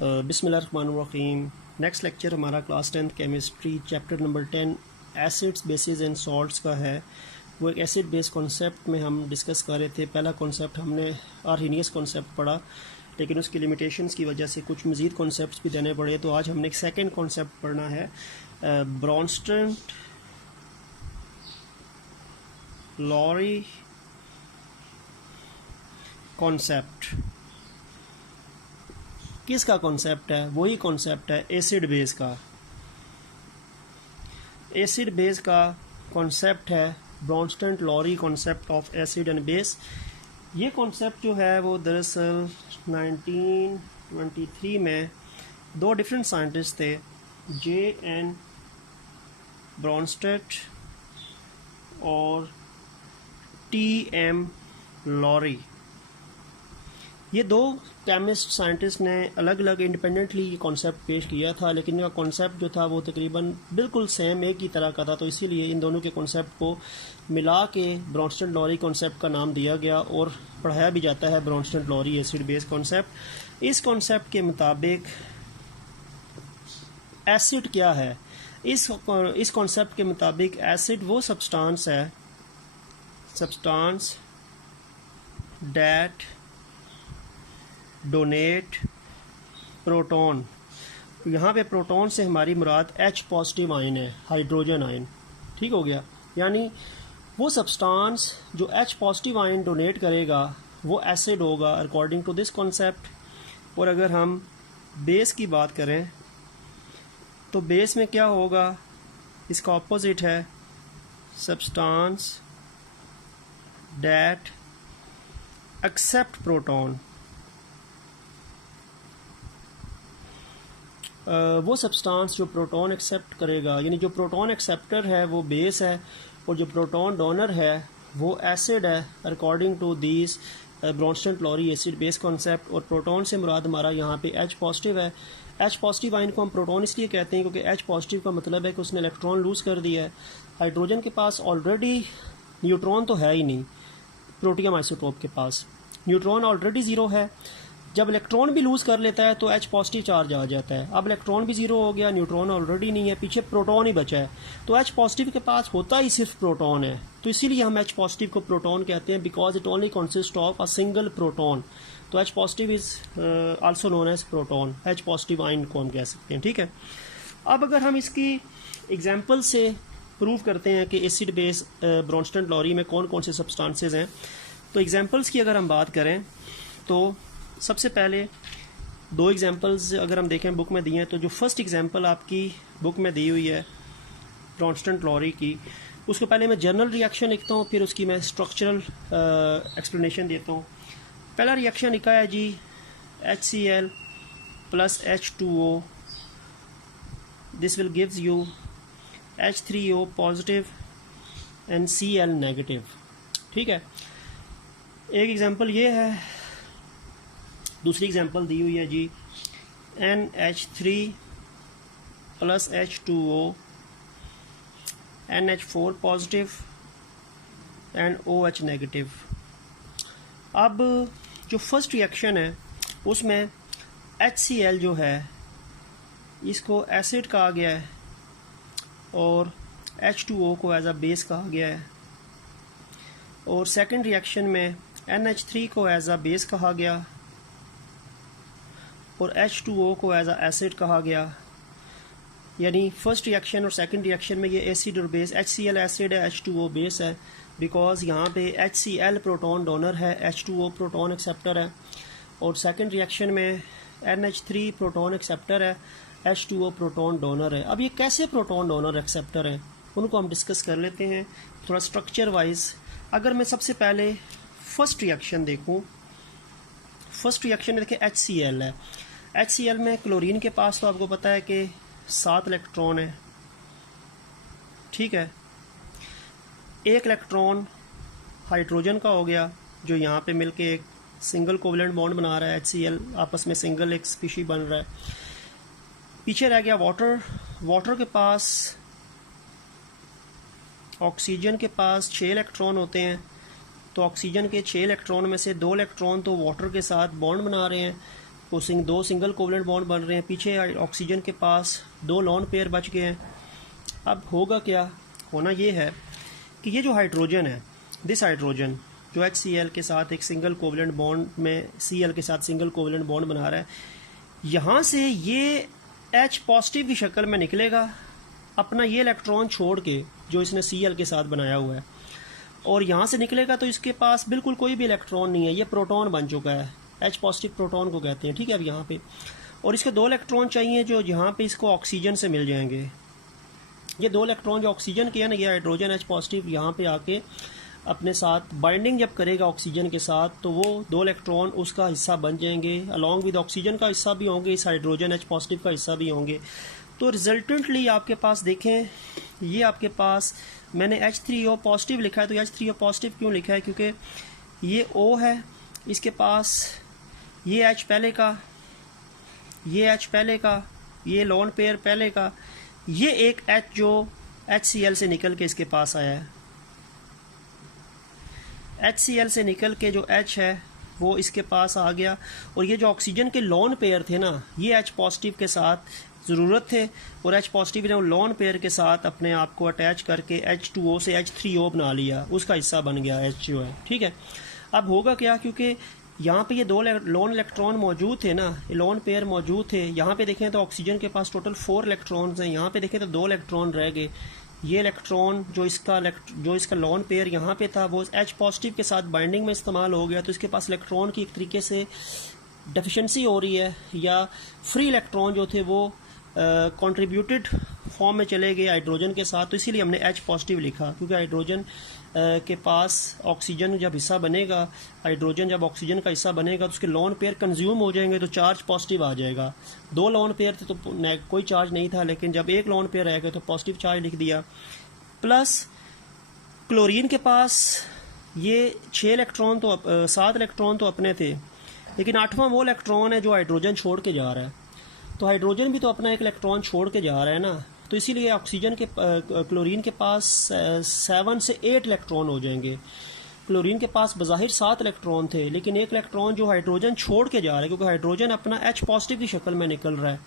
बिस्मिल्लाहिर्रहमानिर्रहीम। Next lecture हमारा class 10th chemistry chapter number 10 acids bases and salts का है। वो एक एसिड बेस कॉन्सेप्ट में हम डिस्कस कर रहे थे। पहला कॉन्सेप्ट हमने आर्हीनियस कॉन्सेप्ट पढ़ा, लेकिन उसकी लिमिटेशंस की वजह से कुछ मज़ीद कॉन्सेप्ट्स भी देने पड़े। तो आज हमने एक सेकेंड कॉन्सेप्ट पढ़ना है, ब्रॉन्स्टन लॉरी कॉन्सेप्ट। किसका कॉन्सेप्ट है? वही कॉन्सेप्ट है एसिड बेस का। एसिड बेस का कॉन्सेप्ट है Bronsted Lowry concept of acid and base. ये कॉन्सेप्ट जो है वो दरअसल 1923 में दो डिफरेंट साइंटिस्ट थे, J.N. ब्रॉन्स्टन और T.M. लॉरी। ये दो केमिस्ट साइंटिस्ट ने अलग अलग इंडिपेंडेंटली ये कॉन्सेप्ट पेश किया था, लेकिन इनका कॉन्सेप्ट जो था वो तकरीबन बिल्कुल सेम एक ही तरह का था। तो इसीलिए इन दोनों के कॉन्सेप्ट को मिला के ब्रॉन्स्टन लॉरी कॉन्सेप्ट का नाम दिया गया और पढ़ाया भी जाता है Bronsted Lowry acid base concept. इस कॉन्सेप्ट के मुताबिक एसिड क्या है? इस कॉन्सेप्ट के मुताबिक एसिड वो सब्सटेंस है दैट डोनेट प्रोटॉन। यहाँ पे प्रोटॉन से हमारी मुराद H पॉजिटिव आयन है, हाइड्रोजन आयन। ठीक हो गया? यानी वो सब्सटेंस जो H पॉजिटिव आयन डोनेट करेगा वो एसिड होगा अकॉर्डिंग टू दिस कॉन्सेप्ट। और अगर हम बेस की बात करें तो बेस में क्या होगा? इसका ऑपोजिट है सब्सटेंस दैट एक्सेप्ट प्रोटॉन। वो सब्सटेंस जो प्रोटॉन एक्सेप्ट करेगा, यानी जो प्रोटॉन एक्सेप्टर है वो बेस है और जो प्रोटॉन डोनर है वो एसिड है according to this Bronsted Lowry acid base concept. और प्रोटॉन से मुराद हमारा यहाँ पे H पॉजिटिव है। H पॉजिटिव आयन को हम प्रोटॉन इसलिए कहते हैं क्योंकि H पॉजिटिव का मतलब है कि उसने इलेक्ट्रॉन लूज़ कर दिया है। हाइड्रोजन के पास ऑलरेडी न्यूट्रॉन तो है ही नहीं, प्रोटियम आइसोटोप के पास न्यूट्रॉन ऑलरेडी ज़ीरो है। जब इलेक्ट्रॉन भी लूज़ कर लेता है तो H पॉजिटिव चार्ज आ जाता है। अब इलेक्ट्रॉन भी ज़ीरो हो गया, न्यूट्रॉन ऑलरेडी नहीं है, पीछे प्रोटॉन ही बचा है। तो H पॉजिटिव के पास होता ही सिर्फ प्रोटॉन है। तो इसीलिए हम H पॉजिटिव को प्रोटॉन कहते हैं, because it only consist of a single proton. तो H positive is also known as proton. H positive ion को हम कह सकते हैं। ठीक है, अब अगर हम इसकी एग्जाम्पल से प्रूव करते हैं कि एसिड बेस ब्रॉन्स्टन लॉरी में कौन कौन से सब्सटेंसेज हैं, तो एग्जाम्पल्स की अगर हम बात करें तो सबसे पहले दो एग्जांपल्स अगर हम देखें बुक में दिए हैं, तो जो फर्स्ट एग्जांपल आपकी बुक में दी हुई है ब्रॉन्स्टन लॉरी की, उसको पहले मैं जनरल रिएक्शन लिखता हूँ, फिर उसकी मैं स्ट्रक्चरल एक्सप्लेनेशन देता हूँ। पहला रिएक्शन लिखा है जी HCl plus H2O, this will gives you H3O positive and Cl negative. ठीक है, एक एग्जांपल ये है। दूसरी एग्जांपल दी हुई है जी NH3 plus H2O, NH4 positive and OH negative. अब जो फर्स्ट रिएक्शन है उसमें HCl जो है इसको एसिड कहा गया है और H2O को एज अ बेस कहा गया है। और सेकंड रिएक्शन में NH3 को एज अ बेस कहा गया और H2O को एज अ एसिड कहा गया। यानी फर्स्ट रिएक्शन और सेकंड रिएक्शन में ये एसिड और बेस, HCl एसिड है, H2O बेस है, बिकॉज यहाँ पे HCl प्रोटॉन डोनर है, H2O प्रोटॉन एक्सेप्टर है। और सेकंड रिएक्शन में NH3 प्रोटॉन एक्सेप्टर है, H2O प्रोटॉन डोनर है। अब ये कैसे प्रोटॉन डोनर एक्सेप्टर है उनको हम डिस्कस कर लेते हैं थोड़ा स्ट्रक्चर वाइज। अगर मैं सबसे पहले फर्स्ट रिएक्शन देखूँ, फर्स्ट रिएक्शन में देखिए HCl है। HCl में क्लोरीन के पास तो आपको पता है कि 7 इलेक्ट्रॉन है। ठीक है, एक इलेक्ट्रॉन हाइड्रोजन का हो गया जो यहाँ पे मिलके एक सिंगल कोवलेंट बॉन्ड बना रहा है। HCl आपस में सिंगल एक स्पीशी बन रहा है। पीछे रह गया वाटर। वाटर के पास, ऑक्सीजन के पास 6 इलेक्ट्रॉन होते हैं। तो ऑक्सीजन के 6 इलेक्ट्रॉन में से 2 इलेक्ट्रॉन तो वाटर के साथ बॉन्ड बना रहे हैं, वो दो सिंगल कोवलेंट बॉन्ड बन रहे हैं, पीछे ऑक्सीजन के पास दो लॉन पेयर बच गए हैं। अब होगा क्या, होना ये है कि ये जो हाइड्रोजन है, दिस हाइड्रोजन जो HCl के साथ एक सिंगल कोवलेंट बॉन्ड में Cl के साथ सिंगल कोवलेंट बॉन्ड बना रहा है, यहाँ से ये H पॉजिटिव की शक्ल में निकलेगा अपना ये इलेक्ट्रॉन छोड़ के जो इसने Cl के साथ बनाया हुआ है, और यहाँ से निकलेगा तो इसके पास बिल्कुल कोई भी इलेक्ट्रॉन नहीं है, ये प्रोटॉन बन चुका है, H पॉजिटिव प्रोटॉन को कहते हैं, ठीक है। अब यहाँ पे और इसके दो इलेक्ट्रॉन चाहिए जो यहाँ पे इसको ऑक्सीजन से मिल जाएंगे। ये दो इलेक्ट्रॉन जो ऑक्सीजन के है ना, ये हाइड्रोजन H पॉजिटिव यहाँ पे आके अपने साथ बाइंडिंग जब करेगा ऑक्सीजन के साथ, तो वो दो इलेक्ट्रॉन उसका हिस्सा बन जाएंगे, अलॉन्ग विद ऑक्सीजन का हिस्सा भी होंगे, इस हाइड्रोजन H पॉजिटिव का हिस्सा भी होंगे। तो रिजल्टेंटली आपके पास देखें, ये आपके पास मैंने H3O पॉजिटिव लिखा है, तो H3O पॉजिटिव क्यों लिखा है, क्योंकि ये O है, इसके पास ये H पहले का, ये H पहले का, ये लॉन पेयर पहले का, ये एक H जो HCl से निकल के इसके पास आया है, HCl से निकल के जो H है वो इसके पास आ गया, और ये जो ऑक्सीजन के लॉन पेयर थे ना, ये H पॉजिटिव के साथ ज़रूरत थे, और H पॉजिटिव ने लॉन पेयर के साथ अपने आप को अटैच करके H2O से H3O बना लिया, उसका हिस्सा बन गया H जो है, ठीक है। अब होगा क्या, क्योंकि यहाँ पे ये दो लॉन इलेक्ट्रॉन मौजूद थे ना, लॉन पेयर मौजूद थे, यहाँ पे देखें तो ऑक्सीजन के पास टोटल 4 इलेक्ट्रॉन्स हैं, यहाँ पे देखें तो 2 इलेक्ट्रॉन रह गए। ये इलेक्ट्रॉन जो इसका लॉन पेयर यहाँ पे था वो H पॉजिटिव के साथ बाइंडिंग में इस्तेमाल हो गया, तो इसके पास इलेक्ट्रॉन की एक तरीके से डेफिशिएंसी हो रही है, या फ्री इलेक्ट्रॉन जो थे वो कंट्रीब्यूटेड फॉर्म में चले गए हाइड्रोजन के साथ, तो इसीलिए हमने H पॉजिटिव लिखा, क्योंकि हाइड्रोजन के पास ऑक्सीजन जब हिस्सा बनेगा, हाइड्रोजन जब ऑक्सीजन का हिस्सा बनेगा तो उसके लॉन पेयर कंज्यूम हो जाएंगे, तो चार्ज पॉजिटिव आ जाएगा। 2 लॉन पेयर थे तो कोई चार्ज नहीं था, लेकिन जब एक लॉन पेयर रह गया तो पॉजिटिव चार्ज लिख दिया। प्लस क्लोरीन के पास ये 7 इलेक्ट्रॉन तो अपने थे, लेकिन 8वां वो इलेक्ट्रॉन है जो हाइड्रोजन छोड़ के जा रहा है, तो हाइड्रोजन भी तो अपना एक इलेक्ट्रॉन छोड़ के जा रहा है ना, तो इसीलिए ऑक्सीजन के क्लोरीन के पास 7 से 8 इलेक्ट्रॉन हो जाएंगे। क्लोरीन के पास बज़ाहिर 7 इलेक्ट्रॉन थे, लेकिन एक इलेक्ट्रॉन जो हाइड्रोजन छोड़ के जा रहा है, क्योंकि हाइड्रोजन अपना H पॉजिटिव की शक्ल में निकल रहा है,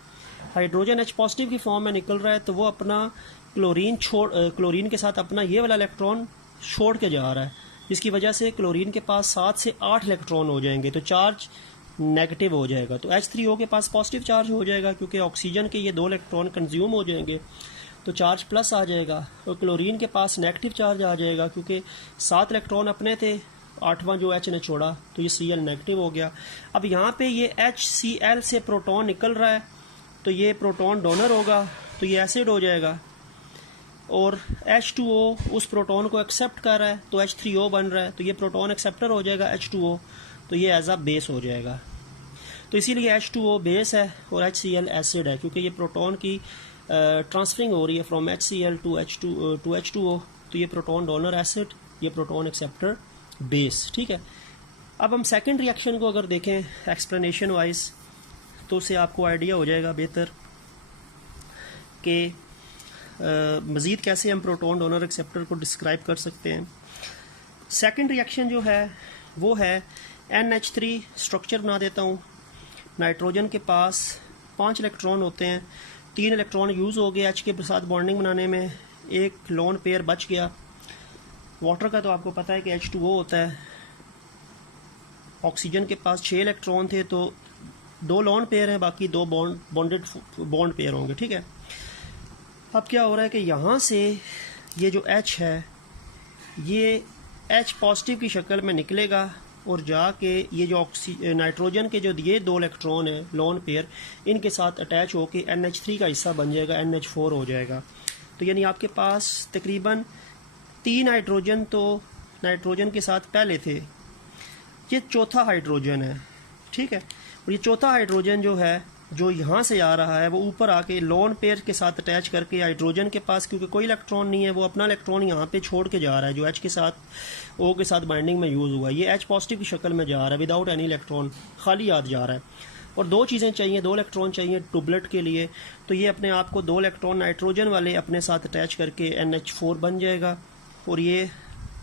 हाइड्रोजन H पॉजिटिव की फॉर्म में निकल रहा है, तो वो अपना क्लोरीन के साथ अपना ये वाला इलेक्ट्रॉन छोड़ के जा रहा है, जिसकी वजह से क्लोरीन के पास 7 से 8 इलेक्ट्रॉन हो जाएंगे, तो चार्ज नेगेटिव हो जाएगा। तो H3O के पास पॉजिटिव चार्ज हो जाएगा, क्योंकि ऑक्सीजन के ये 2 इलेक्ट्रॉन कंज्यूम हो जाएंगे, तो चार्ज प्लस आ जाएगा, और क्लोरीन के पास नेगेटिव चार्ज आ जाएगा, क्योंकि 7 इलेक्ट्रॉन अपने थे, 8वां जो H ने छोड़ा, तो ये Cl नेगेटिव हो गया। अब यहाँ पे ये HCl से प्रोटॉन निकल रहा है, तो ये प्रोटॉन डोनर होगा, तो ये एसिड हो जाएगा, और H2O उस प्रोटॉन को एक्सेप्ट कर रहा है, तो H3O बन रहा है, तो ये प्रोटॉन एक्सेप्टर हो जाएगा H2O, तो ये एज अ बेस हो जाएगा। तो इसीलिए H2O बेस है और HCl एसिड है, क्योंकि ये प्रोटॉन की ट्रांसफरिंग हो रही है फ्रॉम HCl टू H2O, तो ये प्रोटॉन डोनर एसिड, ये प्रोटॉन एक्सेप्टर बेस, ठीक है। अब हम सेकंड रिएक्शन को अगर देखें एक्सप्लेनेशन वाइज, तो उससे आपको आइडिया हो जाएगा बेहतर कि मज़ीद कैसे हम प्रोटॉन डोनर एक्सेप्टर को डिस्क्राइब कर सकते हैं। सेकंड रिएक्शन जो है वो है NH3 स्ट्रक्चर बना देता हूँ। नाइट्रोजन के पास 5 इलेक्ट्रॉन होते हैं, 3 इलेक्ट्रॉन यूज़ हो गए H के साथ बॉन्डिंग बनाने में, एक लोन पेयर बच गया। वाटर का तो आपको पता है कि H2O होता है। ऑक्सीजन के पास 6 इलेक्ट्रॉन थे, तो 2 लोन पेयर हैं, बाकी 2 बॉन्ड पेयर होंगे, ठीक है। अब क्या हो रहा है कि यहाँ से ये जो H है ये H पॉजिटिव की शक्ल में निकलेगा, और जाके ये जो नाइट्रोजन के जो ये 2 इलेक्ट्रॉन है लोन पेयर, इनके साथ अटैच होके NH3 का हिस्सा बन जाएगा, NH4 हो जाएगा। तो यानी आपके पास तकरीबन 3 हाइड्रोजन तो नाइट्रोजन के साथ पहले थे, ये चौथा हाइड्रोजन है, ठीक है। और ये चौथा हाइड्रोजन जो है जो यहाँ से आ रहा है वो ऊपर आके लोन पेयर के साथ अटैच करके हाइड्रोजन के पास क्योंकि कोई इलेक्ट्रॉन नहीं है, वो अपना इलेक्ट्रॉन यहाँ पे छोड़ के जा रहा है जो H के साथ O के साथ बाइंडिंग में यूज़ हुआ है। ये H पॉजिटिव की शक्ल में जा रहा है विदाउट एनी इलेक्ट्रॉन, खाली हाथ जा रहा है। और 2 चीज़ें चाहिए, 2 इलेक्ट्रॉन चाहिए डुबलेट के लिए, तो ये अपने आप को 2 इलेक्ट्रॉन नाइट्रोजन वाले अपने साथ अटैच करके NH4 बन जाएगा और ये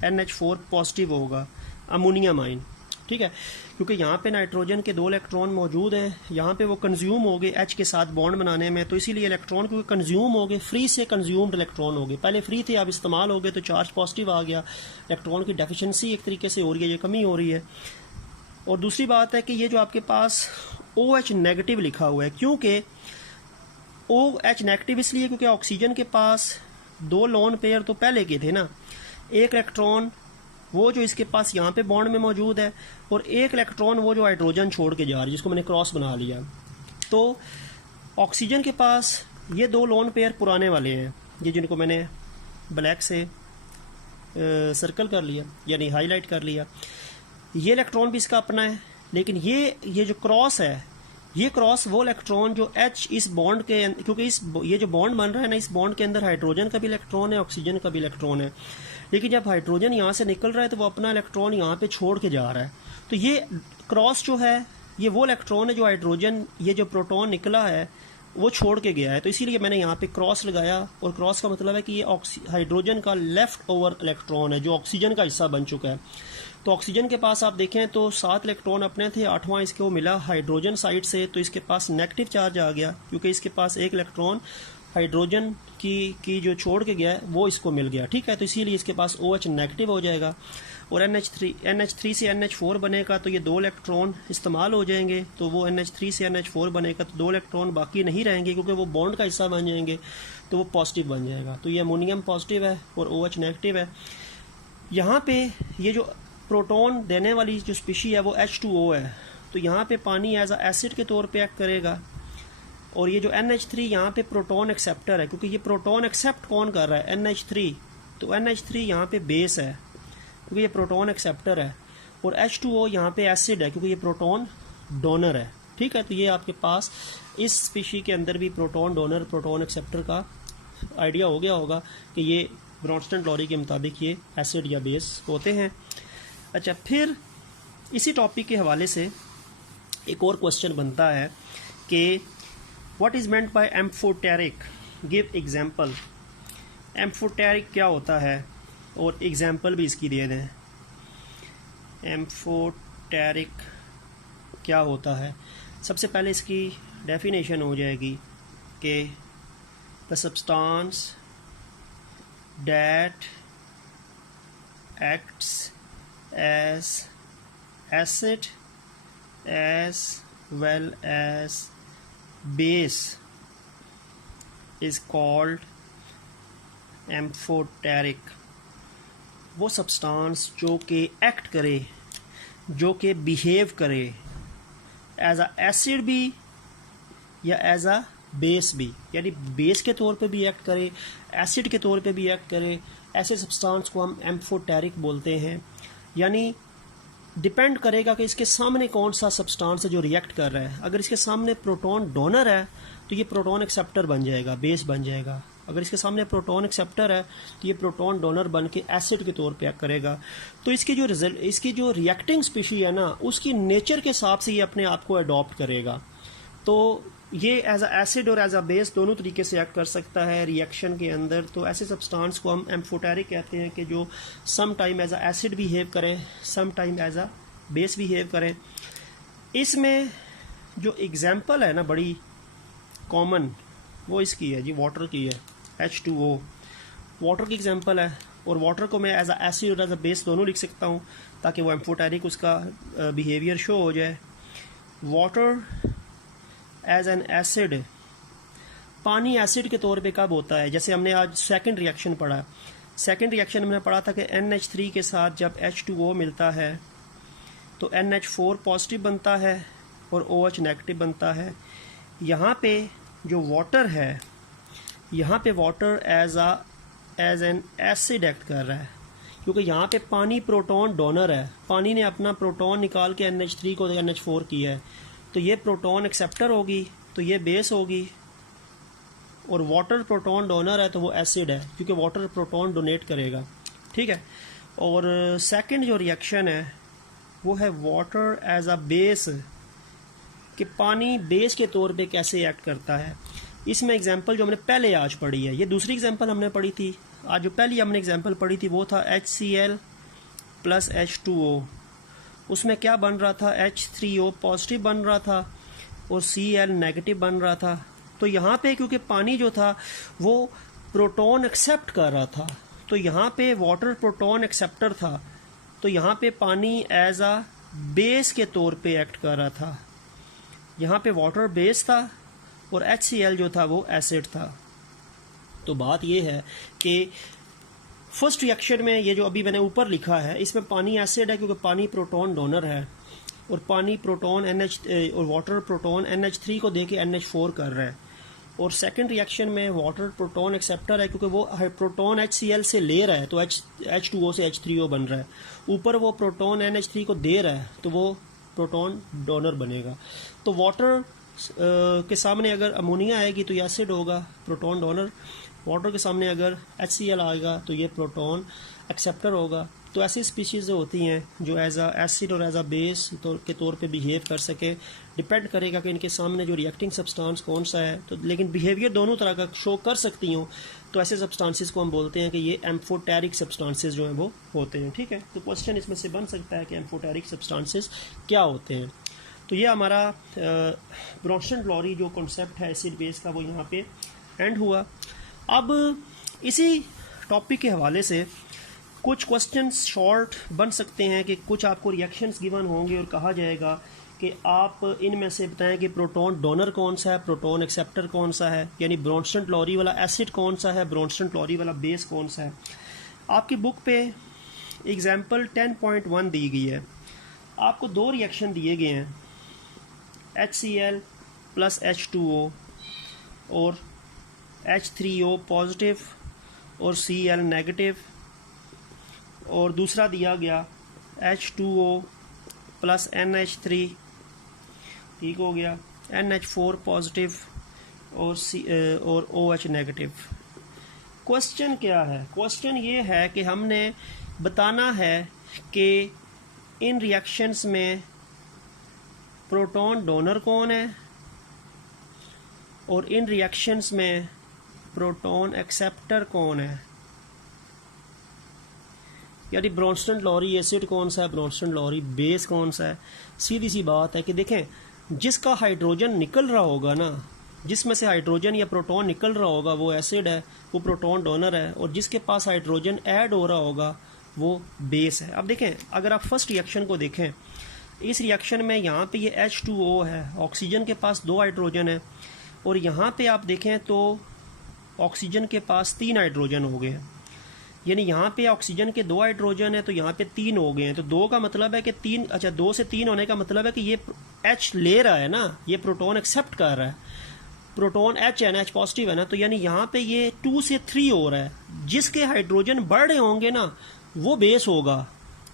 NH4 पॉजिटिव होगा, अमोनियम आयन। ठीक है, क्योंकि यहाँ पे नाइट्रोजन के 2 इलेक्ट्रॉन मौजूद हैं, यहाँ पे वो कंज्यूम हो गए H के साथ बॉन्ड बनाने में, तो इसीलिए इलेक्ट्रॉन क्योंकि कंज्यूम हो गए, फ्री से कंज्यूम्ड इलेक्ट्रॉन हो गए, पहले फ्री थे अब इस्तेमाल हो गए, तो चार्ज पॉजिटिव आ गया, इलेक्ट्रॉन की डेफिशिएंसी एक तरीके से हो रही है, ये कमी हो रही है। और दूसरी बात है कि ये जो आपके पास OH नेगेटिव लिखा हुआ है, क्योंकि OH नेगेटिव इसलिए क्योंकि ऑक्सीजन के पास 2 लोन पेयर तो पहले के थे ना, एक इलेक्ट्रॉन वो जो इसके पास यहाँ पे बॉन्ड में मौजूद है, और एक इलेक्ट्रॉन वो जो हाइड्रोजन छोड़ के जा रही है, जिसको मैंने क्रॉस बना लिया। तो ऑक्सीजन के पास ये 2 लोन पेयर पुराने वाले हैं, ये जिनको मैंने ब्लैक से सर्कल कर लिया यानी हाईलाइट कर लिया, ये इलेक्ट्रॉन भी इसका अपना है। लेकिन ये जो क्रॉस है, ये क्रॉस वो इलेक्ट्रॉन जो H इस बॉन्ड के, क्योंकि ये जो बॉन्ड बन रहा है ना, इस बॉन्ड के अंदर हाइड्रोजन का भी इलेक्ट्रॉन है, ऑक्सीजन का भी इलेक्ट्रॉन है, लेकिन जब हाइड्रोजन यहाँ से निकल रहा है तो वो अपना इलेक्ट्रॉन यहाँ पे छोड़ के जा रहा है। तो ये क्रॉस जो है, ये वो इलेक्ट्रॉन है जो हाइड्रोजन, ये जो प्रोटॉन निकला है वो छोड़ के गया है, तो इसीलिए मैंने यहाँ पे क्रॉस लगाया। और क्रॉस का मतलब है कि ये हाइड्रोजन का लेफ्ट ओवर इलेक्ट्रॉन है जो ऑक्सीजन का हिस्सा बन चुका है। तो ऑक्सीजन के पास आप देखें तो 7 इलेक्ट्रॉन अपने थे, 8वां इसको मिला हाइड्रोजन साइड से, तो इसके पास नेगेटिव चार्ज आ गया, क्योंकि इसके पास एक इलेक्ट्रॉन हाइड्रोजन की जो छोड़ के गया है वो इसको मिल गया। ठीक है, तो इसीलिए इसके पास OH नेगेटिव हो जाएगा। और NH3 से NH4 बनेगा, तो ये 2 इलेक्ट्रॉन इस्तेमाल हो जाएंगे, तो वो NH3 से NH4 बनेगा, तो 2 इलेक्ट्रॉन बाकी नहीं रहेंगे क्योंकि वो बॉन्ड का हिस्सा बन जाएंगे, तो वो पॉजिटिव बन जाएगा। तो ये अमोनियम पॉजिटिव है और OH नेगेटिव है। यहाँ पे ये जो प्रोटॉन देने वाली जो स्पीशी है वो H2O है, तो यहाँ पे पानी एज अ एसिड के तौर पे एक्ट करेगा। और ये जो NH3 यहाँ पे प्रोटॉन एक्सेप्टर है, क्योंकि ये प्रोटॉन एक्सेप्ट कौन कर रहा है, NH3, तो NH3 यहाँ पे बेस है क्योंकि ये प्रोटॉन एक्सेप्टर है, और H2O यहाँ पे एसिड है क्योंकि ये प्रोटॉन डोनर है। ठीक है, तो ये आपके पास इस स्पीशी के अंदर भी प्रोटॉन डोनर प्रोटॉन एक्सेप्टर का आइडिया हो गया होगा कि ये ब्रॉन्स्टन-लॉरी के मुताबिक ये एसिड या बेस होते हैं। अच्छा, फिर इसी टॉपिक के हवाले से एक और क्वेश्चन बनता है कि what is meant by amphoteric, give example. Amphoteric क्या होता है और एग्जांपल भी इसकी दे दें। एम्फोटेरिक क्या होता है, सबसे पहले इसकी डेफिनेशन हो जाएगी कि the substance that acts as acid as well as base is called amphoteric। वो सब्सटेंस जो कि एक्ट करे, जो कि बिहेव करे एज अ एसिड भी या एज अ बेस भी, यानी बेस के तौर पे भी एक्ट करे, एसिड के तौर पे भी एक्ट करे, ऐसे सब्सटेंस को हम एम्फोटेरिक बोलते हैं। यानी डिपेंड करेगा कि इसके सामने कौन सा सब्सटेंस है जो रिएक्ट कर रहा है। अगर इसके सामने प्रोटॉन डोनर है तो ये प्रोटॉन एक्सेप्टर बन जाएगा, बेस बन जाएगा। अगर इसके सामने प्रोटॉन एक्सेप्टर है तो ये प्रोटॉन डोनर बन के एसिड के तौर पे एक्ट करेगा। तो इसकी जो रिएक्टिंग स्पीशी है ना, उसकी नेचर के हिसाब से ये अपने आप को अडॉप्ट करेगा। तो ये एज अ एसिड और एज अ बेस दोनों तरीके से एक्ट कर सकता है रिएक्शन के अंदर। तो ऐसे सब्सटेंस को हम एम्फोटेरिक कहते हैं कि जो some time as a acid behave करें, some time as a base behave करें। इसमें जो एग्जांपल है ना बड़ी कॉमन, वो इसकी है जी, वाटर की है, H2O वाटर की एग्जांपल है। और वाटर को मैं एज अ एसिड और एज अ बेस दोनों लिख सकता हूँ ताकि वो एम्फोटेरिक उसका बिहेवियर शो हो जाए। वाटर एज एन एसिड, पानी एसिड के तौर पे कब होता है, जैसे हमने आज सेकंड रिएक्शन पढ़ा, सेकंड रिएक्शन हमने पढ़ा था कि NH3 के साथ जब H2O मिलता है तो NH4 पॉजिटिव बनता है और OH नेगेटिव बनता है। यहाँ पे जो वाटर है, यहाँ पे water as an acid act कर रहा है, क्योंकि यहाँ पे पानी प्रोटॉन डोनर है, पानी ने अपना प्रोटॉन निकाल के NH3 को NH4 किया है, तो ये प्रोटॉन एक्सेप्टर होगी, तो ये बेस होगी। और वाटर प्रोटॉन डोनर है तो वो एसिड है, क्योंकि वाटर प्रोटॉन डोनेट करेगा। ठीक है, और सेकंड जो रिएक्शन है वो है वाटर एज अ बेस, कि पानी बेस के तौर पे कैसे एक्ट करता है। इसमें एग्जांपल जो हमने पहले आज पढ़ी है, ये दूसरी एग्जांपल हमने पढ़ी थी आज, जो पहली हमने एग्जांपल पढ़ी थी वो था HCl + H2O। उसमें क्या बन रहा था, H3O पॉजिटिव बन रहा था और Cl नेगेटिव बन रहा था। तो यहाँ पे क्योंकि पानी जो था वो प्रोटॉन एक्सेप्ट कर रहा था, तो यहाँ पे वाटर प्रोटॉन एक्सेप्टर था, तो यहाँ पे पानी एज आ बेस के तौर पे एक्ट कर रहा था। यहाँ पे वाटर बेस था और HCl जो था वो एसिड था। तो बात ये है कि फर्स्ट रिएक्शन में ये जो अभी मैंने ऊपर लिखा है इसमें पानी एसिड है क्योंकि पानी प्रोटॉन डोनर है और पानी प्रोटॉन और वाटर प्रोटॉन NH3 को दे के NH4 कर रहा है। और सेकंड रिएक्शन में वाटर प्रोटॉन एक्सेप्टर है क्योंकि वो प्रोटॉन HCl से ले रहा है तो H2O से H3O बन रहा है। ऊपर वो प्रोटॉन NH3 को दे रहा है तो वो प्रोटॉन डोनर बनेगा। तो वाटर के सामने अगर अमोनिया आएगी तो ये एसिड होगा, प्रोटॉन डोनर। वाटर के सामने अगर HCl आएगा तो ये प्रोटॉन एक्सेप्टर होगा। तो ऐसी स्पीशीज़ जो होती हैं जो एज आ एसिड और एज आ बेस के तौर पे बिहेव कर सके, डिपेंड करेगा कि इनके सामने जो रिएक्टिंग सब्सटेंस कौन सा है। तो लेकिन बिहेवियर दोनों तरह का शो कर सकती हों तो ऐसे सब्सटेंसेस को हम बोलते हैं कि ये एम्फोटेरिक सब्सटेंसेस जो हैं वो होते हैं। ठीक है, तो क्वेश्चन इसमें से बन सकता है कि एम्फोटेरिक सब्सटेंसेस क्या होते हैं। तो ये हमारा ब्रॉन्सन-लॉरी जो कॉन्सेप्ट है एसिड बेस का वो यहाँ पे एंड हुआ। अब इसी टॉपिक के हवाले से कुछ क्वेश्चंस शॉर्ट बन सकते हैं कि कुछ आपको रिएक्शंस गिवन होंगे और कहा जाएगा कि आप इनमें से बताएं कि प्रोटॉन डोनर कौन सा है, प्रोटॉन एक्सेप्टर कौन सा है, यानी ब्रॉन्सन-लॉरी वाला एसिड कौन सा है, ब्रॉन्सन-लॉरी वाला बेस कौन सा है। आपकी बुक पे एग्जाम्पल 10.1 दी गई है। आपको दो रिएक्शन दिए गए हैं, HCl प्लस H2O और H3O पॉजिटिव और Cl नेगेटिव, और दूसरा दिया गया H2O प्लस NH3, ठीक हो गया, NH4 पॉजिटिव और OH नेगेटिव। क्वेश्चन क्या है? क्वेश्चन ये है कि हमने बताना है कि इन रिएक्शंस में प्रोटॉन डोनर कौन है और इन रिएक्शंस में प्रोटॉन एक्सेप्टर कौन है, यानी ब्रॉन्सन-लॉरी एसिड कौन सा है, ब्रॉन्सन-लॉरी बेस कौन सा है। सीधी सी बात है कि देखें, जिसका हाइड्रोजन निकल रहा होगा ना, जिसमें से हाइड्रोजन या प्रोटॉन निकल रहा होगा वो एसिड है, वो प्रोटॉन डोनर है, और जिसके पास हाइड्रोजन ऐड हो रहा होगा वो बेस है। अब देखें, अगर आप फर्स्ट रिएक्शन को देखें, इस रिएक्शन में यहाँ पे ये H2O है, ऑक्सीजन के पास 2 हाइड्रोजन है, और यहाँ पे आप देखें तो ऑक्सीजन के पास 3 हाइड्रोजन हो गए हैं, यानी यहाँ पे ऑक्सीजन के 2 हाइड्रोजन है तो यहाँ पे 3 हो गए हैं। तो 2 का मतलब है कि 3, अच्छा 2 से 3 होने का मतलब है कि ये H ले रहा है ना, ये प्रोटॉन एक्सेप्ट कर रहा है, प्रोटॉन H है ना, H पॉजिटिव है ना, तो यानी यहाँ पे ये 2 से 3 हो रहा है। जिसके हाइड्रोजन बढ़ रहे होंगे ना वो बेस होगा,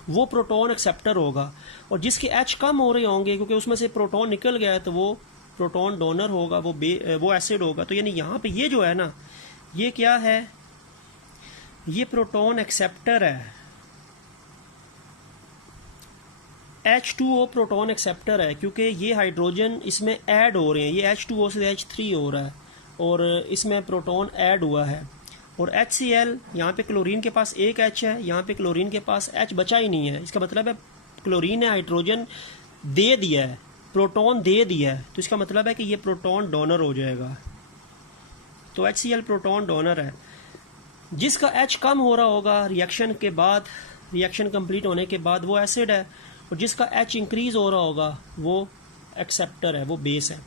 वो प्रोटॉन एक्सेप्टर होगा, और जिसके H कम हो रहे होंगे क्योंकि उसमें से प्रोटॉन निकल गया है तो वो प्रोटॉन डोनर होगा, वो एसिड होगा। तो यानी यहाँ पे ये जो है ना, ये क्या है, ये प्रोटॉन एक्सेप्टर है, H2O प्रोटॉन एक्सेप्टर है क्योंकि ये हाइड्रोजन इसमें ऐड हो रहे हैं, ये H2O से H3 हो रहा है और इसमें प्रोटॉन ऐड हुआ है। और HCl, यहाँ पे क्लोरीन के पास एक H है, यहाँ पे क्लोरीन के पास H बचा ही नहीं है, इसका मतलब है क्लोरीन ने हाइड्रोजन दे दिया है, प्रोटॉन दे दिया है, तो इसका मतलब है कि ये प्रोटॉन डोनर हो जाएगा। तो HCl प्रोटॉन डोनर है। जिसका H कम हो रहा होगा रिएक्शन के बाद, रिएक्शन कंप्लीट होने के बाद, वो एसिड है, और जिसका H इंक्रीज हो रहा होगा वो एक्सेप्टर है, वो बेस है।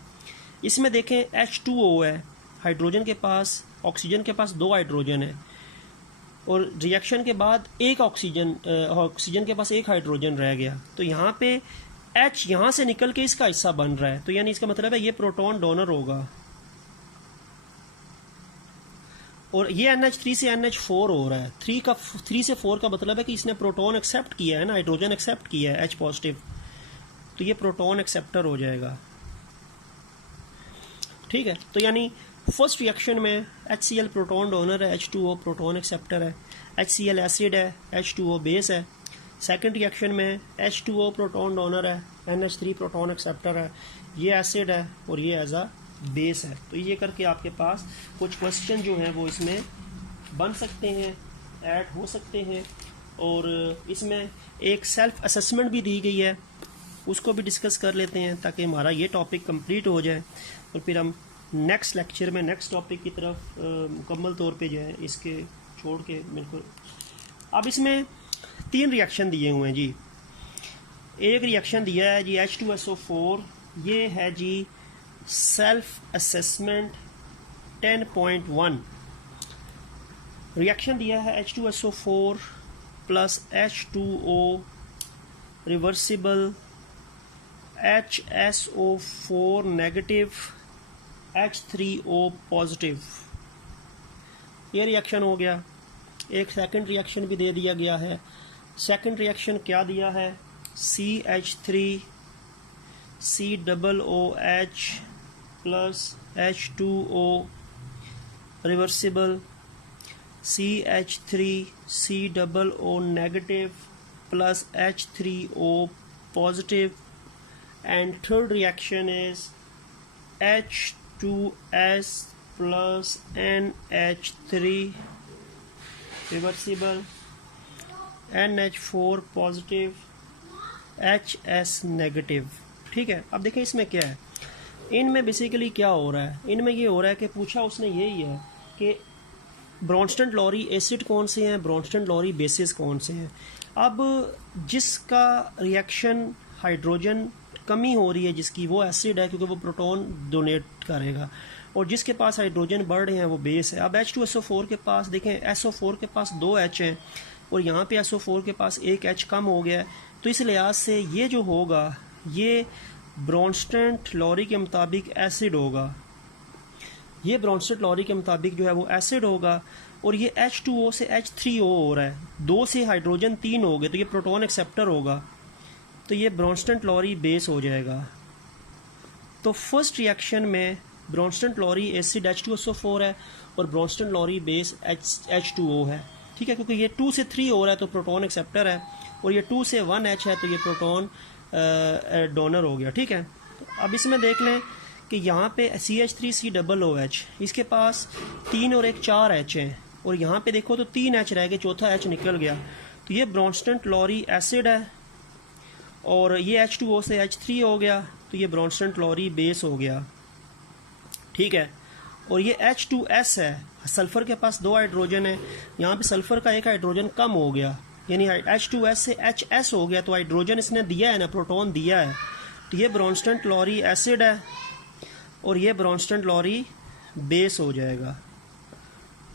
इसमें देखें H2O है, हाइड्रोजन के पास, ऑक्सीजन के पास 2 हाइड्रोजन है, और रिएक्शन के बाद एक ऑक्सीजन के पास 1 हाइड्रोजन रह गया, तो यहाँ पे H यहाँ से निकल के इसका हिस्सा बन रहा है, तो यानी इसका मतलब है ये प्रोटॉन डोनर होगा। और ये NH3 से NH4 हो रहा है, 3 से 4 का मतलब है कि इसने प्रोटॉन एक्सेप्ट किया है ना, हाइड्रोजन एक्सेप्ट किया है H पॉजिटिव, तो ये प्रोटॉन एक्सेप्टर हो जाएगा। ठीक है, तो यानी फर्स्ट रिएक्शन में HCl प्रोटॉन डोनर है, H2O प्रोटॉन एक्सेप्टर है, HCl एसिड है, H2O बेस है। सेकंड रिएक्शन में H2O प्रोटॉन डोनर है, NH3 प्रोटॉन एक्सेप्टर है, ये एसिड है और ये एज आ बेस है। तो ये करके आपके पास कुछ क्वेश्चन जो हैं वो इसमें बन सकते हैं, ऐड हो सकते हैं, और इसमें एक सेल्फ असेसमेंट भी दी गई है उसको भी डिस्कस कर लेते हैं ताकि हमारा ये टॉपिक कंप्लीट हो जाए और फिर हम नेक्स्ट लेक्चर में नेक्स्ट टॉपिक की तरफ मुकम्मल तौर पे जाएँ, इसके छोड़ के बिल्कुल। अब इसमें 3 रिएक्शन दिए हुए हैं जी। एक रिएक्शन दिया है जी H2SO4, ये है जी सेल्फ असेसमेंट 10.1। रिएक्शन दिया है H2SO4 plus H2O reversible HSO4 negative H3O positive, ये रिएक्शन हो गया। एक सेकंड रिएक्शन भी दे दिया गया है। सेकंड रिएक्शन क्या दिया है, CH3 COOH plus H2O reversible CH3 COO negative plus H3O positive, and third reaction is H2S plus NH3 reversible NH4 positive HS negative. ठीक है, अब देखें इसमें क्या है। इनमें बेसिकली क्या हो रहा है, इनमें ये हो रहा है कि पूछा उसने यही है कि ब्रॉन्स्टन लॉरी एसिड कौन से हैं, ब्रॉन्स्टन लॉरी बेसिस कौन से हैं। अब जिसका रिएक्शन हाइड्रोजन कमी हो रही है जिसकी, वो एसिड है क्योंकि वो प्रोटॉन डोनेट करेगा, और जिसके पास हाइड्रोजन बढ़ रहे हैं वो बेस है। अब H2SO4 के पास देखें, SO4 के पास 2 H हैं और यहाँ पे SO4 के पास 1 H कम हो गया है, तो इस लिहाज से ये जो होगा ये ब्रॉन्स्टन लॉरी के मुताबिक एसिड होगा। ये ब्रॉन्स्टन लॉरी के मुताबिक जो है वो एसिड होगा, और ये H2O से H3O हो रहा है, 2 से हाइड्रोजन 3 हो गए, तो ये प्रोटॉन एक्सेप्टर होगा, तो ये ब्रॉन्स्टन लॉरी बेस हो जाएगा। तो फर्स्ट रिएक्शन में ब्रॉन्स्टन लॉरी एसिड H2SO4 है और ब्रॉन्स्टन लॉरी बेस H2O है। ठीक है, क्योंकि ये 2 से 3 हो रहा है तो प्रोटॉन एक्सेप्टर है, और ये 2 से 1 H है तो ये प्रोटॉन डोनर हो गया। ठीक है, तो अब इसमें देख लें कि यहाँ पे CH3 COOH, इसके पास 3 और 1 4 H हैं, और यहाँ पे देखो तो 3 H रह गए, चौथा H निकल गया, तो ये ब्रॉन्स्टन लॉरी एसिड है, और ये H2O से H3 हो गया, तो ये ब्रॉन्स्टन लॉरी बेस हो गया। ठीक है, और ये H2S है, सल्फ़र के पास 2 हाइड्रोजन है, यहाँ पे सल्फ़र का 1 हाइड्रोजन कम हो गया, यानी H2S से HS हो गया, तो हाइड्रोजन इसने दिया है ना, प्रोटॉन दिया है, तो ये ब्रॉन्स्टन लॉरी एसिड है और ये ब्रॉन्स्टन लॉरी बेस हो जाएगा।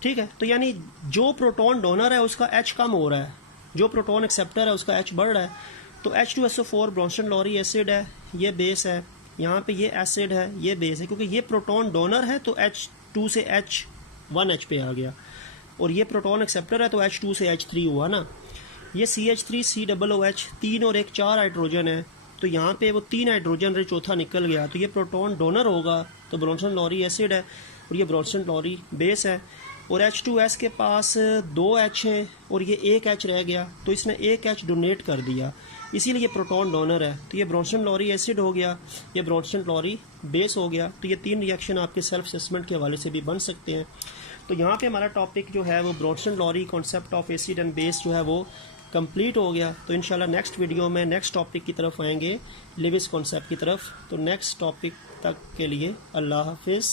ठीक है, तो यानी जो प्रोटॉन डोनर है उसका H कम हो रहा है, जो प्रोटॉन एक्सेप्टर है उसका H बढ़ रहा है, तो H2SO4 ब्रॉन्स्टन लॉरी एसिड है, ये बेस है, यहाँ पे ये एसिड है, ये बेस है, क्योंकि ये प्रोटॉन डोनर है तो H2 से H1H पे आ गया, और ये प्रोटॉन एक्सेप्टर है तो H2 से H3 हुआ ना। ये CH3 COOH 3 और 1 4 हाइड्रोजन है, तो यहाँ पे वो 3 हाइड्रोजन रहे, चौथा निकल गया, तो ये प्रोटॉन डोनर होगा, तो ब्रॉन्स्टन लॉरी एसिड है और ये ब्रॉन्स्टन लॉरी बेस है, और H2S के पास 2 H हैं और ये 1 H रह गया, तो इसने 1 H डोनेट कर दिया, इसीलिए ये प्रोटॉन डोनर है, तो ये ब्रॉन्स्टन लॉरी एसिड हो गया, ये ब्रॉन्स्टन लॉरी बेस हो गया। तो ये 3 रिएक्शन आपके सेल्फ असेसमेंट के हवाले से भी बन सकते हैं। तो यहाँ पे हमारा टॉपिक जो है वो Bronsted Lowry concept of acid and base जो है वो कंप्लीट हो गया। तो इंशाल्लाह नेक्स्ट वीडियो में नेक्स्ट टॉपिक की तरफ आएंगे, लिविस कॉन्सेप्ट की तरफ। तो नेक्स्ट टॉपिक तक के लिए अल्लाह हाफिज़।